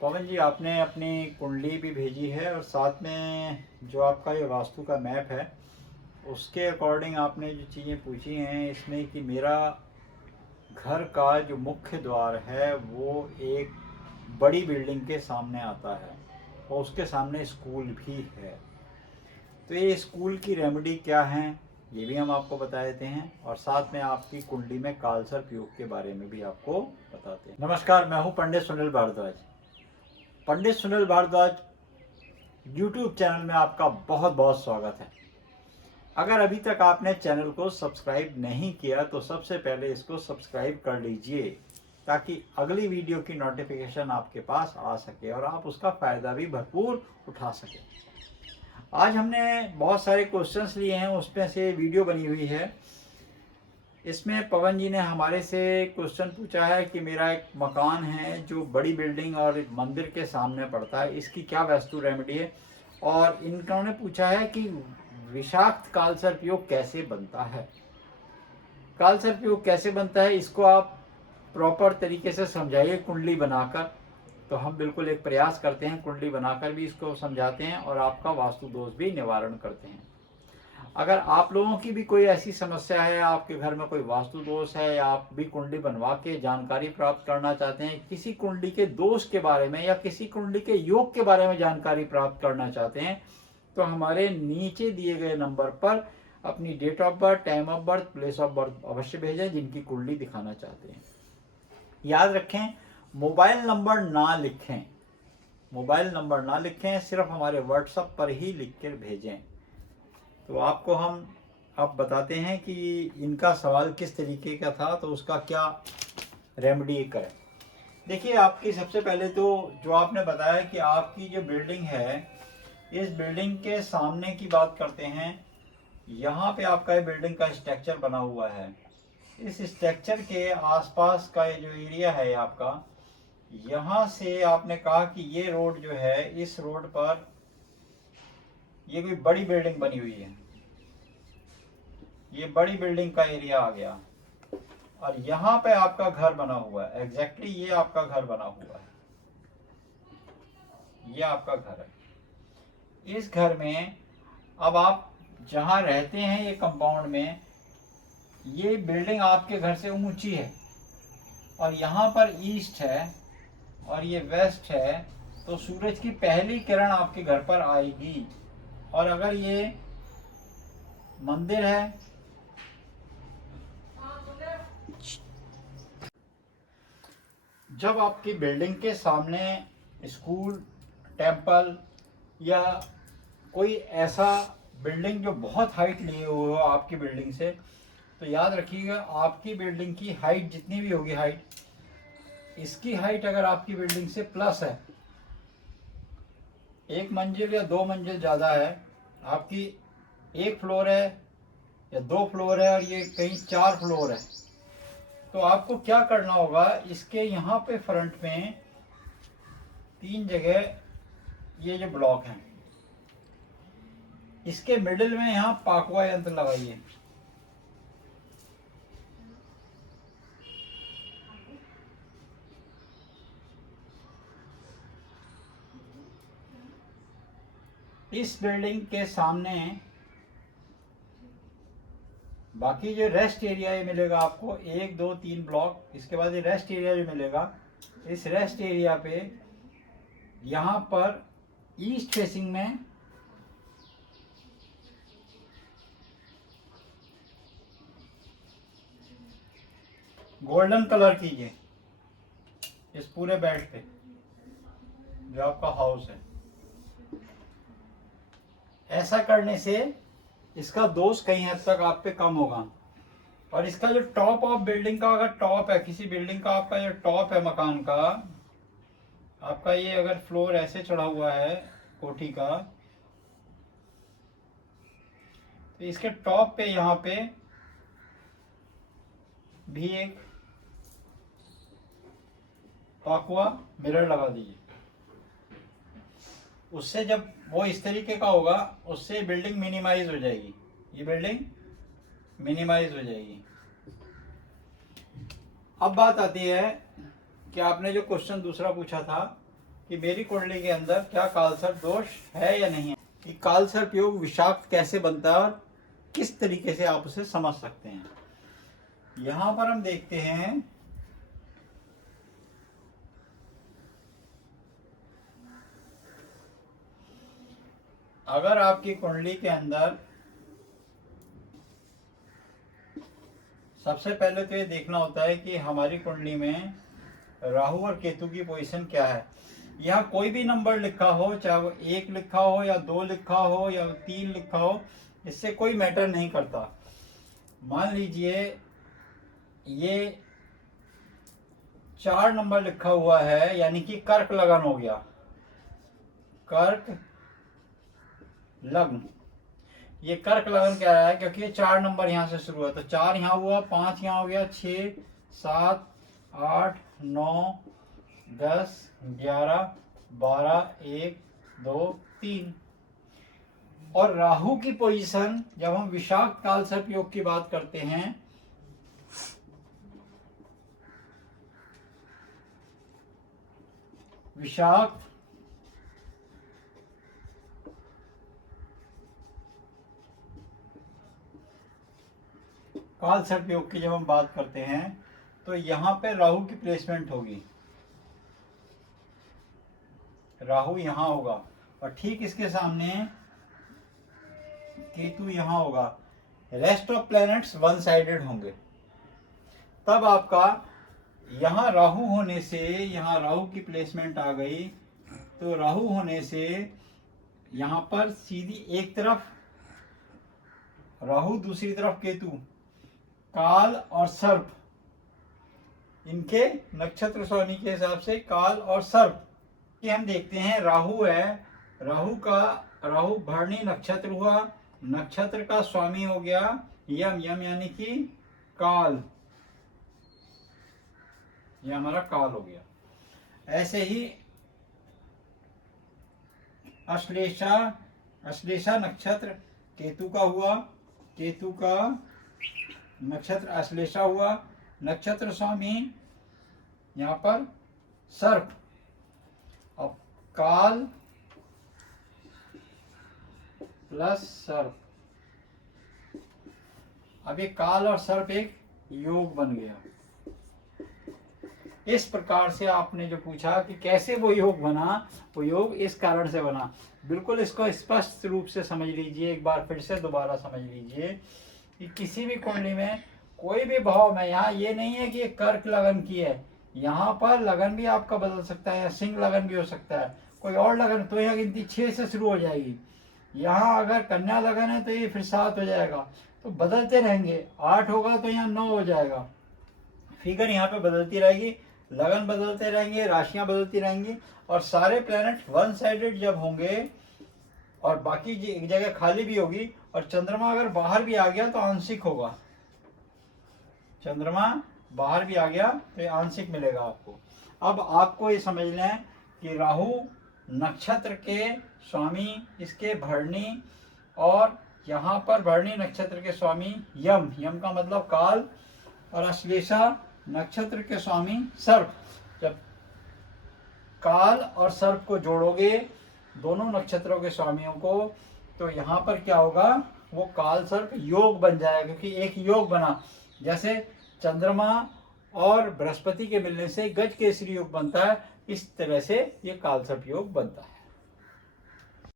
पवन जी, आपने अपनी कुंडली भी भेजी है और साथ में जो आपका ये वास्तु का मैप है उसके अकॉर्डिंग आपने जो चीज़ें पूछी हैं इसमें कि मेरा घर का जो मुख्य द्वार है वो एक बड़ी बिल्डिंग के सामने आता है और उसके सामने स्कूल भी है। तो ये स्कूल की रेमेडी क्या है ये भी हम आपको बता देते हैं और साथ में आपकी कुंडली में कालसर्प योग के बारे में भी आपको बताते हैं। नमस्कार, मैं हूँ पंडित सुनील भारद्वाज। पंडित सुनील भारद्वाज यूट्यूब चैनल में आपका बहुत बहुत स्वागत है। अगर अभी तक आपने चैनल को सब्सक्राइब नहीं किया तो सबसे पहले इसको सब्सक्राइब कर लीजिए ताकि अगली वीडियो की नोटिफिकेशन आपके पास आ सके और आप उसका फ़ायदा भी भरपूर उठा सके। आज हमने बहुत सारे क्वेश्चंस लिए हैं, उसमें से वीडियो बनी हुई है। इसमें पवन जी ने हमारे से क्वेश्चन पूछा है कि मेरा एक मकान है जो बड़ी बिल्डिंग और एक मंदिर के सामने पड़ता है, इसकी क्या वास्तु रेमेडी है। और इन्होंने पूछा है कि विषाक्त कालसर्प योग कैसे बनता है। कालसर्प योग कैसे बनता है इसको आप प्रॉपर तरीके से समझाइए कुंडली बनाकर। तो हम बिल्कुल एक प्रयास करते हैं, कुंडली बनाकर भी इसको समझाते हैं और आपका वास्तु दोष भी निवारण करते हैं। अगर आप लोगों की भी कोई ऐसी समस्या है, आपके घर में कोई वास्तु दोष है या आप भी कुंडली बनवा के जानकारी प्राप्त करना चाहते हैं, किसी कुंडली के दोष के बारे में या किसी कुंडली के योग के बारे में जानकारी प्राप्त करना चाहते हैं, तो हमारे नीचे दिए गए नंबर पर अपनी date of birth, time of birth, place of birth अवश्य भेजें जिनकी कुंडली दिखाना चाहते हैं। याद रखें, मोबाइल नंबर ना लिखें, मोबाइल नंबर ना लिखें, सिर्फ हमारे व्हाट्सएप पर ही लिख कर भेजें। तो आपको हम अब बताते हैं कि इनका सवाल किस तरीके का था, तो उसका क्या रेमेडी करें। देखिए, आपकी सबसे पहले तो जो आपने बताया कि आपकी जो बिल्डिंग है, इस बिल्डिंग के सामने की बात करते हैं। यहाँ पे आपका ये बिल्डिंग का स्ट्रक्चर बना हुआ है। इस स्ट्रक्चर के आसपास का ये जो एरिया है आपका, यहाँ से आपने कहा कि ये रोड जो है, इस रोड पर ये कोई बड़ी बिल्डिंग बनी हुई है, ये बड़ी बिल्डिंग का एरिया आ गया और यहाँ पे आपका घर बना हुआ है। एग्जैक्टली ये आपका घर बना हुआ है, ये आपका घर है। इस घर में अब आप जहाँ रहते हैं ये कंपाउंड में, ये बिल्डिंग आपके घर से ऊंची है और यहाँ पर ईस्ट है और ये वेस्ट है, तो सूरज की पहली किरण आपके घर पर आएगी। और अगर ये मंदिर है, जब आपकी बिल्डिंग के सामने स्कूल, टेंपल या कोई ऐसा बिल्डिंग जो बहुत हाइट लिए हुए हो आपकी बिल्डिंग से, तो याद रखिएगा आपकी बिल्डिंग की हाइट जितनी भी होगी, हाइट, इसकी हाइट अगर आपकी बिल्डिंग से प्लस है, एक मंजिल या दो मंजिल ज़्यादा है, आपकी एक फ्लोर है या दो फ्लोर है और ये कहीं चार फ्लोर है, तो आपको क्या करना होगा, इसके यहाँ पे फ्रंट में तीन जगह ये जो ब्लॉक हैं, इसके मिडिल में यहाँ पाकवा यंत्र लगाइए। इस बिल्डिंग के सामने बाकी जो रेस्ट एरिया ये मिलेगा आपको, एक दो तीन ब्लॉक, इसके बाद ये रेस्ट एरिया जो मिलेगा, इस रेस्ट एरिया पे यहाँ पर ईस्ट फेसिंग में गोल्डन कलर कीजिए इस पूरे बेल्ट पे जो आपका हाउस है। ऐसा करने से इसका दोष कहीं हद तक आप पे कम होगा। और इसका जो टॉप ऑफ बिल्डिंग का, अगर टॉप है किसी बिल्डिंग का, आपका जो टॉप है मकान का, आपका ये अगर फ्लोर ऐसे चढ़ा हुआ है कोठी का, तो इसके टॉप पे यहाँ पे भी एक पाकुआ मिरर लगा दीजिए। उससे जब वो इस तरीके का होगा, उससे बिल्डिंग मिनिमाइज हो जाएगी, ये बिल्डिंग मिनिमाइज हो जाएगी। अब बात आती है कि आपने जो क्वेश्चन दूसरा पूछा था कि मेरी कुंडली के अंदर क्या कालसर्प दोष है या नहीं है। कि कालसर्प योग विषाक्त कैसे बनता है और किस तरीके से आप उसे समझ सकते हैं। यहां पर हम देखते हैं अगर आपकी कुंडली के अंदर सबसे पहले तो ये देखना होता है कि हमारी कुंडली में राहु और केतु की पोजीशन क्या है। यहाँ कोई भी नंबर लिखा हो, चाहे वो 1 लिखा हो या 2 लिखा हो या 3 लिखा हो, इससे कोई मैटर नहीं करता। मान लीजिए ये 4 नंबर लिखा हुआ है, यानी कि कर्क लगन हो गया, कर्क लग्न। ये कर्क लगन क्या है, क्योंकि ये 4 नंबर यहाँ से शुरू है, तो 4 यहाँ हुआ, 5 यहाँ हो गया, 6, 7, 8, 9, 10, 11, 12, 1, 2, 3। और राहु की पोजीशन जब हम विषाक्त कालसर्प योग की बात करते हैं, विषाक्त कालसर्प योग की जब हम बात करते हैं तो यहां पे राहु की प्लेसमेंट होगी, राहु यहां होगा और ठीक इसके सामने केतु यहां होगा। Rest of planets one sided होंगे। तब आपका यहां राहु होने से, यहां राहु की प्लेसमेंट आ गई, तो राहु होने से यहां पर सीधी एक तरफ राहु, दूसरी तरफ केतु, काल और सर्प, इनके नक्षत्र स्वामी के हिसाब से काल और सर्प। ये हम देखते हैं राहु है, राहु भरणी नक्षत्र हुआ, नक्षत्र का स्वामी हो गया यम, यम यानी कि काल, ये हमारा काल हो गया। ऐसे ही अश्लेषा नक्षत्र केतु का हुआ, केतु का नक्षत्र अश्लेषा हुआ, नक्षत्र स्वामी यहाँ पर सर्प, अब काल प्लस सर्प। अब ये काल और सर्प एक योग बन गया। इस प्रकार से आपने जो पूछा कि कैसे वो योग बना, वो योग इस कारण से बना। बिल्कुल इसको स्पष्ट रूप से समझ लीजिए, एक बार फिर से दोबारा समझ लीजिए कि किसी भी कुंडली में कोई भी भाव में, यहाँ ये नहीं है कि ये कर्क लगन की है, यहाँ पर लगन भी आपका बदल सकता है, या सिंह लगन भी हो सकता है, कोई और लगन, तो यह गिनती 6 से शुरू हो जाएगी। यहाँ अगर कन्या लगन है तो ये फिर 7 हो जाएगा, तो बदलते रहेंगे। 8 होगा तो यहाँ 9 हो जाएगा। फिगर यहाँ पे बदलती रहेगी, लगन बदलते रहेंगे, राशियां बदलती रहेंगी, और सारे प्लैनेट वन साइडेड जब होंगे और बाकी एक जगह खाली भी होगी, और चंद्रमा अगर बाहर भी आ गया तो आंशिक होगा। चंद्रमा बाहर भी आ गया तो ये आंशिक मिलेगा आपको। अब आपको ये समझना है कि राहु नक्षत्र के स्वामी इसके भरणी, और यहाँ पर भरणी नक्षत्र के स्वामी यम, यम का मतलब काल, और अश्लेषा नक्षत्र के स्वामी सर्प। जब काल और सर्प को जोड़ोगे दोनों नक्षत्रों के स्वामियों को, तो यहाँ पर क्या होगा, वो काल सर्प योग बन जाएगा, क्योंकि एक योग बना। जैसे चंद्रमा और बृहस्पति के मिलने से गज केसरी योग बनता है, इस तरह से ये काल सर्प योग बनता है।